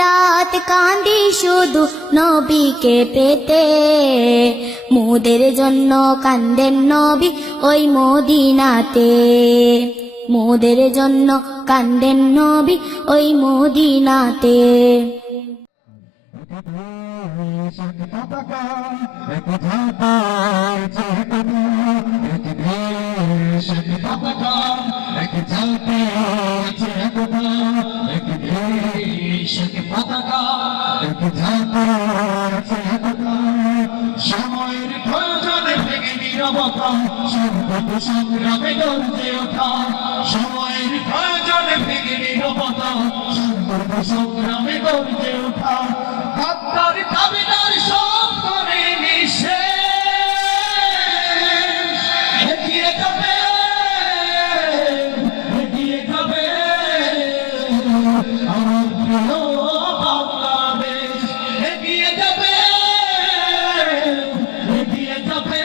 রাত কাঁদি শুধু নবীকে পেতে, মোদের জন্য কান্দেন নবী ওই মদিনাতে, মোদের জন্য কান্দেন নবী ওই মদিনাতে। সময়ের প্রয়োজনে ভেঙে নীরবতা, সংকট সংগ্রামে গর্জে ওঠা। সময়ের প্রয়োজনে ভেঙে নীরবতা, সংকট সংগ্রামে গর্জে ওঠা। হত্যার দাবিদার সব করে নিঃশেষ, এগিয়ে যাবে এগিয়ে যাবে আমার প্রিয় বাংলাদেশ, এগিয়ে যাবে এগিয়ে যাবে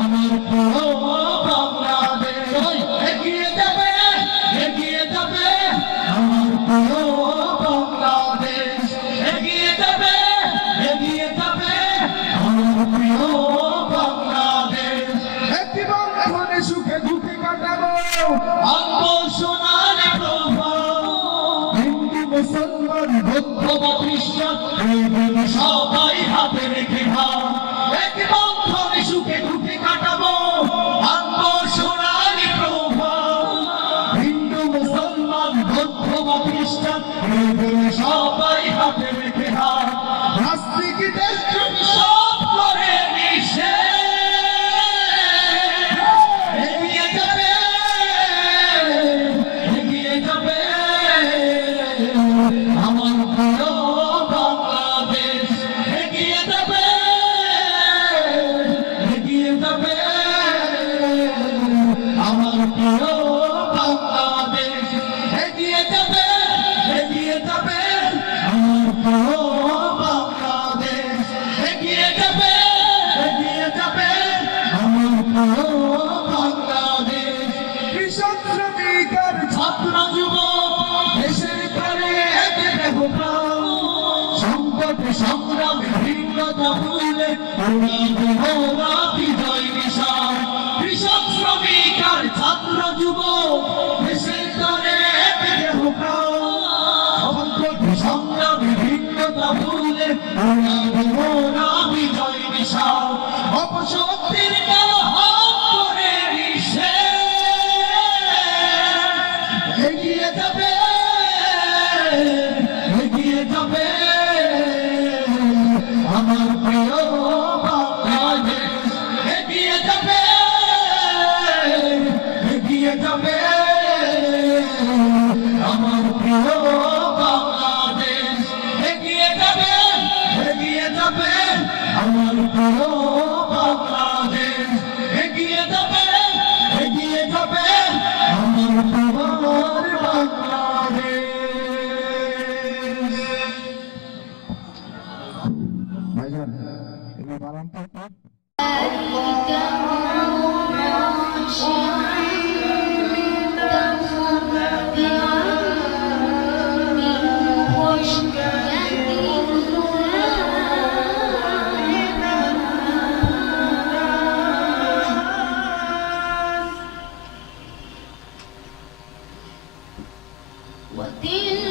আমার প্রিয় বাংলাদেশ, এগিয়ে যাবে এগিয়ে যাবে আমার প্রিয় বাংলাদেশ, এগিয়ে যাবে এগিয়ে যাবে আমার প্রিয় বাংলাদেশ। একটি বন্ধনে সুখে দুঃখে কাটাবো আনবো সোনার প্রভাব, হিন্দু মুসলমান বৌদ্ধ বা খ্রিস্টান সবাই হাতে রেখে ভাব। একটি বন্ধনে সুখে দুঃখে কাটাবো আনবো সোনার প্রভাব, হিন্দু মুসলমান বৌদ্ধ বা খ্রিস্টান সবাই হাতে রেখে ভাব। নাস্তিক দেশপ্রেমী সব করে নিষেধ, এগিয়ে যাবে এগিয়ে যাবে আমার প্রিয় বাংলাদেশ, এগিয়ে যাবে এগিয়ে যাবে আমার প্রিয় বাংলাদেশ, এগিয়ে যাবে এগিয়ে যাবে আমার প্রিয় বাংলাদেশ, এগিয়ে যাবে এগিয়ে যাবে আমার প্রিয় বাংলাদেশ। কৃষক শ্রমিক আর ছাত্র যুবক দেশের করে দেহ প্রাণ, সংকট সংগ্রামে ভিন্নতা ভুলে ওরা বিজয় নিশান। কৃষক শ্রমিক আর ছাত্র যুবক দেশের করে দেহ প্রাণ, সংকট সংগ্রামে ভিন্নতা ভুলে ওরা বিজয় নিশান। অপশক্তির কালো হাত করে নিষেধ, এগিয়ে যাবে এগিয়ে যাবে আমার প্রিয় বাংলাদেশ, এগিয়ে যাবে এগিয়ে যাবে আমার প্রিয় বাংলাদেশ, এগিয়ে যাবে এগিয়ে যাবে আমার প্রিয় বাংলাদেশ, এগিয়ে যাবে এগিয়ে যাবে আমার প্রিয় বাংলাদেশ। ভাইজান এগুলো বানান তো وتلك